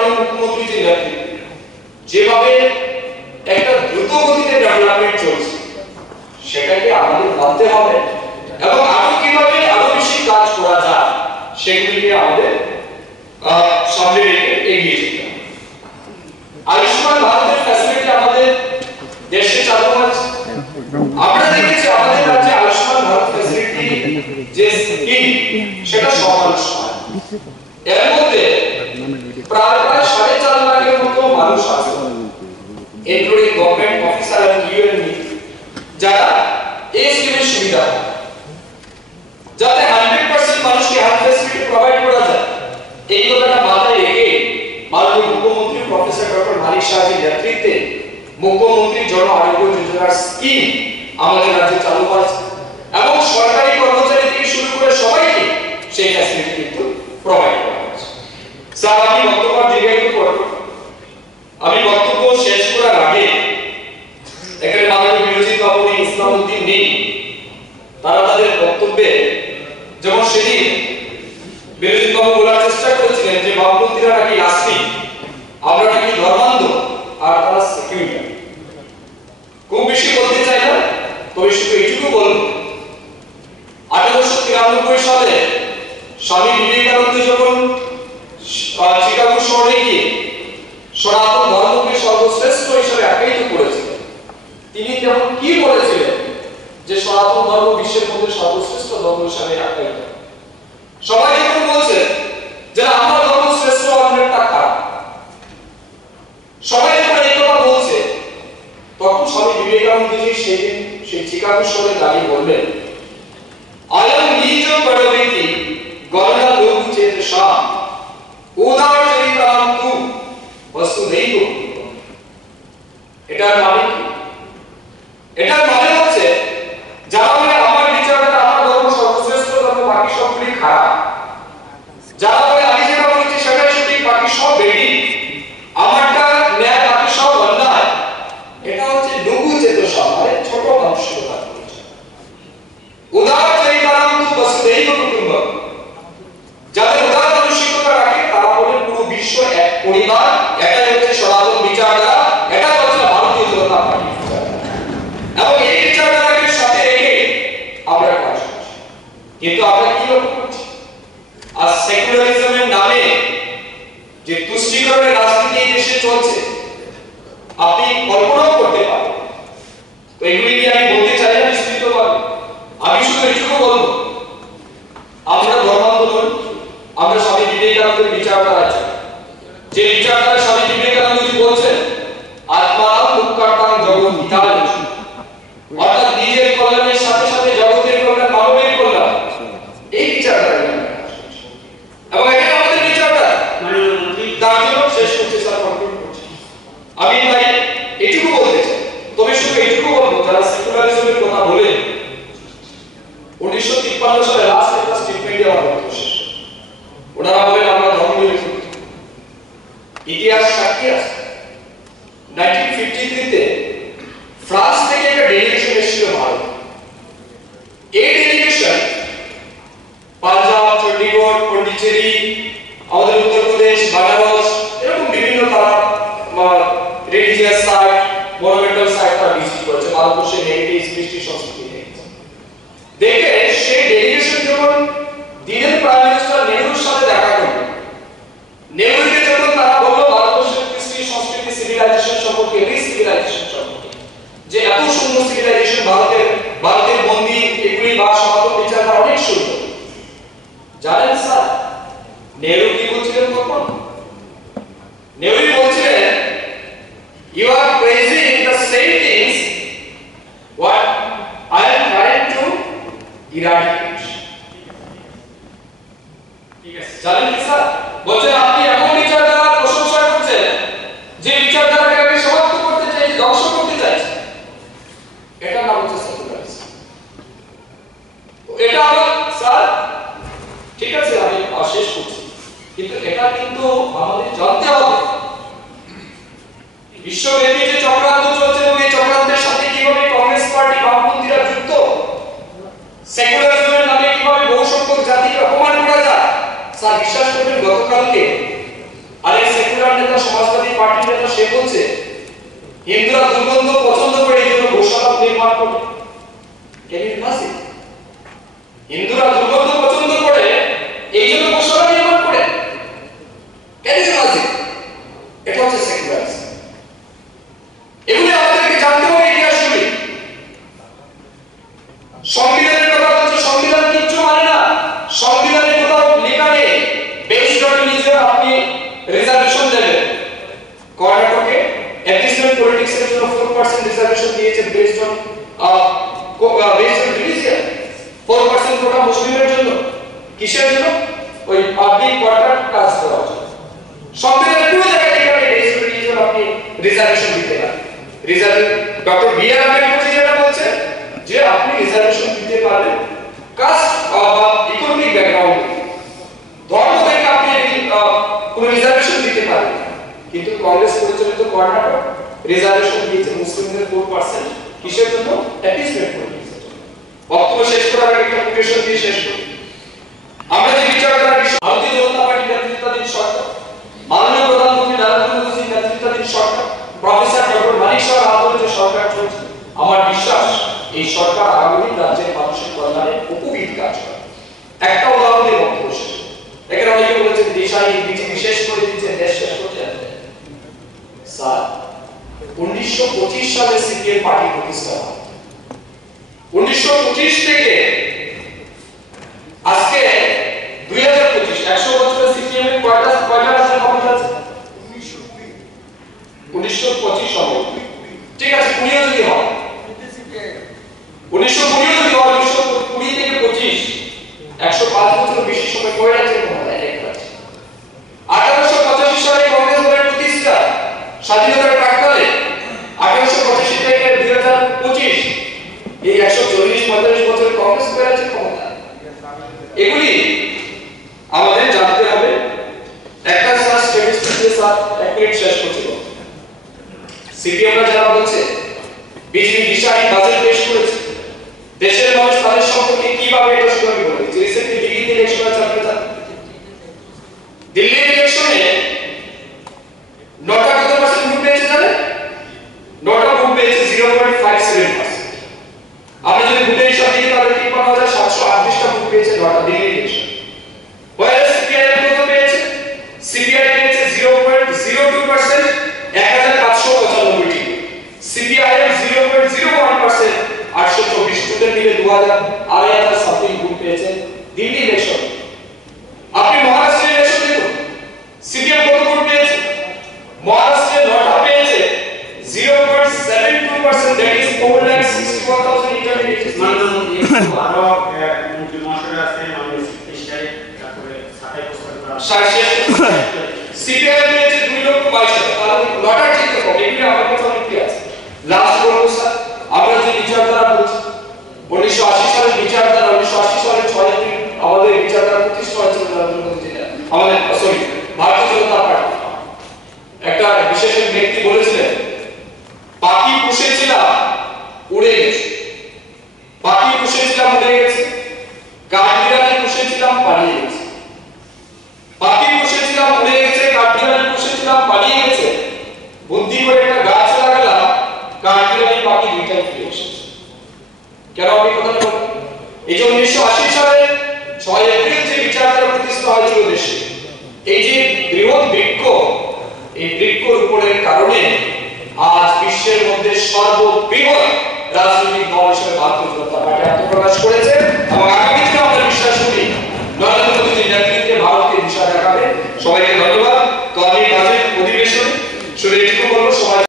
মাননীয় মুখ্যমন্ত্রী যে নেতৃত্বে যেভাবে একটা দ্রুত গতিতে ডেভেলপমেন্ট চলছে সেটাকে আমাদের মানতে হবে এবং আরো কিভাবে আরো বেশি কাজ করা যায় সেগুলিকে আমাদের সামনে রেখে এগিয়ে যেতে হবে। আয়ুষ্মান ভারতের ফ্যাসিলিটি আমাদের দেশে চালু আছে। আমরা দেখেছি আমাদের রাজ্যে আয়ুষ্মান ভারত ফ্যাসিলিটি যে স্কিম সেটা সব মানুষ পায়। এর মধ্যে প্রায় 4.5 লাখের মতো মানুষ আছে ইনক্লুডিং গভর্নমেন্ট অফিসার এবং ইউএন যারা এই স্কিমের সুবিধা পায়। যাতে 100% মানুষকে হেলথ ফ্যাসিলিটি প্রোভাইড করা যায় এই কথাটা মাথায় রেখে মাননীয় মুখ্যমন্ত্রী প্রফেসর ডক্টর মানিক সাহাজির নেতৃত্বে মুখ্যমন্ত্রী জন আরোগ্য যোজনার স্কিম আমাদের রাজ্যে চালু আছে এবং সরকারি কর্মচারী থেকে শুরু করে সবাইকে সেই ফ্যাসিলিটি কিন্তু প্রোভাইড করা হচ্ছে। স্যার আমি বক্তব্য দীর্ঘায়িত করব। আমি বক্তব্য শেষ করার আগে এখানে মাননীয় বিরোধী দলনেতা ইসলামউদ্দিন নেই, তারা তাদের বক্তব্যে যেমন সেদিন বিরোধী দল বলার চেষ্টা করেছিলেন যে বামপন্থীরা নাকি রাষ্ট্রিক, আমরা নাকি ধর্মান্ধ আর তারা সেকুলার। খুব বেশি বলতে চাই না, তবে শুধু এইটুকু বলবো 1893 সালে স্বামী বিবেকানন্দ যখন চিকাগো শহরে গিয়ে সনাতন ধর্মকে সর্বশ্রেষ্ঠ হিসেবে আখ্যায়িত করেছিলেন, তিনি তেমন কি বলেছিলেন যে সনাতন ধর্ম বিশ্বের মধ্যে সর্বশ্রেষ্ঠ ধর্ম হিসেবে আখ্যায়িত। সবাই যখন বলছে যে আমার ধর্ম শ্রেষ্ঠ অন্যটা খারাপ, সবাই যখন এই কথা বলছে তখন স্বামী বিবেকানন্দ জি সেই চিকাগো শহরে দাঁড়িয়ে বললেন আয়ম নিজ পরবৃত্তি গণনা লোক চেতসা উদার চরিতাম তু বসুধৈব। এটার মানে কি? এটার মানে হচ্ছে যারা বলে আমার বিচারটা আমার ধর্ম সর্বশ্রেষ্ঠ ধর্ম বাকি সবগুলি খারাপ, যারা বলে আমি যেটা বলছি সেটাই সঠিক বাকি সব বেঠিক, আমারটা ন্যায় বাকি সব অন্যায়, এটা হচ্ছে লঘু চেতসা মানে ছোট মানসিকতা। উদার চরিতাম তু বসুধৈব কুটুম্বকম, যাদের উদার মানসিকতা রাখে তারা বলে পুরো বিশ্ব এক পরিবার, এটাই হচ্ছে সনাতন বিচারধারা, এটা হচ্ছে ভারতীয় জনতা পার্টি এবং এই বিচারধারাকে সাথে রেখে আমরা কাজ করছি। কিন্তু আমরা কি লক্ষ্য করছি আজ সেকুলারিজমের নামে যে তুষ্টিকরণের রাজনীতি এই দেশে চলছে আপনি কল্পনাও করতে পারেন। তো এগুলি নিয়ে আমি বলতে চাই না বিস্তৃতভাবে, আমি শুধু এইটুকু বলবো আমরা ধর্মান্ধ নই, আমরা স্বামী বিবেকানন্দের বিচারধারা চাই। যে বিচারধারা স্বামী বিবেকানন্দ জি বলছেন আত্মারাম মুক্তার্তাং জগৎ হিতায়, অর্থাৎ নিজের কল্যাণের সাথে সাথে জগতের কল্যাণ, মানবের কল্যাণ, এই বিচারধারা এবং এটা আমাদের বিচারধারা। তার জন্য শেষ করতে স্যার কমপ্লিট করছি। আমি ভাই এইটুকু বলতে চাই, তবে শুধু এইটুকু বলবো যারা সেকুলারিজমের কথা বলেন 1953 সালে লাস্ট একটা স্টেটমেন্ট দেওয়া হয়েছে, ওনারা বলেন আমরা ধর্ম নিরপেক্ষ। ইতিহাস সাক্ষী আছে 1953 তে ফ্রান্স থেকে একটা ডেলিগেশন এসেছিল ভারত। এই ডেলিগেশন পাঞ্জাব, চণ্ডীগড়, পন্ডিচেরি, আমাদের উত্তরপ্রদেশ, বানারস এরকম বিভিন্ন তারা রিলিজিয়াস সাইট, মনুমেন্টাল সাইট তারা ভিজিট করেছে, ভারতবর্ষের হেরিটেজ, কৃষ্টি সংস্কৃতি দেখে সেই ডেলিগেশন যখন দিনের প্রাইম মিনিস্টার নেহরুর সাথে দেখা করলো, নেহরুকে যখন তারা বললো ভারতবর্ষের কৃষ্টি সংস্কৃতি সিভিলাইজেশন সম্পর্কে, রিসিভিলাইজেশন সম্পর্কে, যে এত সুন্দর সিভিলাইজেশন ভারতের মন্দির এগুলি বা সনাতন বিচারধারা অনেক সুন্দর, জানেন স্যার নেহরু কি বলছিলেন তখন? নেহরু বলছিলেন you are praising the same things what I am trying to eradicate. ঠিক আছে, জানেন কি স্যার? বলছেন আপনি এমন বিচারধারার প্রশংসা করছেন যে বিচারধারাকে আপনি সমাপ্ত করতে চাইছেন, ধ্বংস করতে চাইছেন, এটা নাম হচ্ছে সেকুলারিজম। এটা আবার স্যার ঠিক আছে আমি শেষ করছি, কিন্তু এটা কিন্তু আমাদের জানতে হবে বিশ্বব্যাপী যে চক্রান্ত চলছে এবং এই চক্রান্তের সাথে কিভাবে কংগ্রেস পার্টি বামপন্থীরা যুক্ত, সেকুলারিজমের নামে কিভাবে বহু সংখ্যক জাতিকে অপমান করা যায়। স্যার বিশ্বাস করবেন গতকালকে আরেক সেকুলার পার্টির নেতা সে বলছে হিন্দুরা দুর্গন্ধ পছন্দ করে এই জন্য গোশালা নির্মাণ করে। Can you imagine? হিন্দুরা দুর্গন্ধ পছন্দ করে এই জন্য গোশালা নির্মাণ করে। Can you imagine? এটা হচ্ছে সেকুলারিজম। এগুলো আমাদেরকে জানতে হবে ইতিহাসগুলি। সংবিধানের কথা বলছে, সংবিধান কিচ্ছু মানে না। সংবিধানে কোথাও লেখা নেই বেসড অন রিলিজিয়ন আপনি রিজার্ভেশন দেবেন। কর্ণাটকে অ্যাপিসমেন্ট পলিটিক্স এর জন্য 4% রিজার্ভেশন দিয়েছে বেসড অন রিলিজিয়ন। 4% কোটা মুসলিমের জন্য। কিসের জন্য? ওই পাবলিক ওয়াটার কাজ করার জন্য। সংবিধানে কোনো জায়গায় লেখা নেই বেসড অন রিলিজিয়ন আপনি রিজার্ভেশন দিতে পারেন। ডক্টর বি আর আম্বেদকর যেটা বলছে যে আপনি রিজার্ভেশন দিতে পারবেন কাস্ট বা ইকোনমিক ব্যাকগ্রাউন্ড, ধর্ম থেকে আপনি কোন রিজার্ভেশন দিতে পারবেন। কিন্তু কংগ্রেস পরিচালিত কর্ণাটক রিজার্ভেশন দিয়েছে মুসলিমদের 4%। কিসের জন্য? অ্যাপিসমেন্ট পলিটিক্স এর জন্য। বক্তব্য শেষ করার আগে একটা কোটেশন দিয়ে শেষ করি। আমরা যে বিচারধারা ভারতীয় জনতা পার্টি নেতৃত্বাধীন সরকার, মাননীয় প্রধানমন্ত্রী নরেন্দ্র মোদী নেতৃত্বাধীন সরকার, প্রফেসর ডক্টর মানিক শাহর আদলে যে সরকার চলছে, আমার বিশ্বাস এই সরকার আগামী রাজ্যের মানুষের কল্যাণে বহুবিধ কাজ করবে। একটা উদাহরণ দিয়ে বক্তব্য শেষ। এখানে অনেকে বলেছেন দেশাই বিজেপি শেষ করে দিচ্ছে, দেশ শেষ করছে। স্যার, 1925 সালে সিপিএম পার্টি প্রতিষ্ঠা হয়। 1925 থেকে আজকে 2025 100 বছরে সিপিএম এর কয়টা রাজ্যের ক্ষমতা আছে? 1925 সালে। ঠিক আছে, 20 যদি হয় 1920 যদি হয় 1920 থেকে 25 105 বছর বেশি সময় কয় রাজ্যের ক্ষমতা? এক রাজ্য। 1885 সালে কংগ্রেস দলের প্রতিষ্ঠা, স্বাধীনতার প্রাক্কালে 1885 থেকে 2025 এই 140-45 বছর কংগ্রেস কয় রাজ্যের ক্ষমতা? এগুলি আমাদের জানতে হবে। একটা স্যার স্ট্যাটিস্টিক্স স্যার 1 মিনিট শেষ করছিল। সিপিএমরা যারা বলছে বিজেপি দিশাহীন বাজেট পেশ করেছে, দেশের মানুষ তাদের সম্পর্কে কিভাবে এটা শুরু করে বলেছে। রিসেন্টলি দিল্লিতে ইলেকশন আছে, আপনি জানেন দিল্লির ইলেকশনে নটা কত পার্সেন্ট ভোট পেয়েছে জানেন? নটা ভোট পেয়েছে 0.57%। আমরা যদি ভোটের হিসাব দিই তাহলে 53,738টা ভোট পেয়েছে নটা দিল্লির ইলেকশন। ওয়াইএস সিপিআই কত পেয়েছে? সিপিআই পেয়েছে 0.02%, 1595টি। সিপিআইএম 0.01%, 824 স্টুডেন্ট মিলে 2000 সামথিং ভোট পেয়েছে দিল্লি ইলেকশন। আপনি মহারাষ্ট্রের ইলেকশন দেখুন, সিপিএম কত ভোট পেয়েছে? মহারাষ্ট্রে নটা পেয়েছে 0.72%, দ্যাট ইজ 4,61,000 ইন্টারমিডিয়েট। মাননীয় আরো মন্ত্রী মহাশয় আছে, মাননীয় সেক্রেটারি, তারপরে ছাটাই প্রস্তাব করা সিপিআই পেয়েছে 2,22,000। তাহলে নটার চিত্র কম। এগুলো আমার কাছে অনেক কি আছে। লাস্ট বলবো স্যার, আমরা যে বিচারধারা বলছি 1980 সালের বিচারধারা, 1980 সালের 6 এপ্রিল আমাদের বিচারধারা প্রতিষ্ঠা হয়েছিল নরেন্দ্র মোদী যেটা আমাদের ভারতীয় জনতা পার্টি। একটা বিশেষ ব্যক্তি বলেছিলেন পাখি পুষেছিলাম উড়ে গেছে, পাখি পুষেছিলাম উড়ে গেছে, কাঠবিড়ালি পুষেছিলাম পালিয়ে গেছে। পাখি পুষেছিলাম উড়ে গেছে, কাঠবিড়ালি পুষেছিলাম পালিয়ে গেছে, বুদ্ধি করে একটা গাছ লাগালাম, কাঠবিড়ালি পাখি দুইটাই ফিরে এসেছে। কেন আমি কথা বলবো? এই যে 1980 সালে 6 এপ্রিল যে বিচারধারা প্রতিষ্ঠা হয়েছিল দেশে, এই যে বৃহৎ বৃক্ষ, এই বৃক্ষর উপরের কারণে আজ বিশ্বের মধ্যে সর্ববৃহৎ রাজনৈতিক দল হিসেবে ভারতীয় জনতা পার্টি আত্মপ্রকাশ করেছে এবং আগামী দিনে আমরা বিশ্বাস করি নরেন্দ্র মোদীর নেতৃত্বে ভারতকে দিশা দেখাবে। সবাই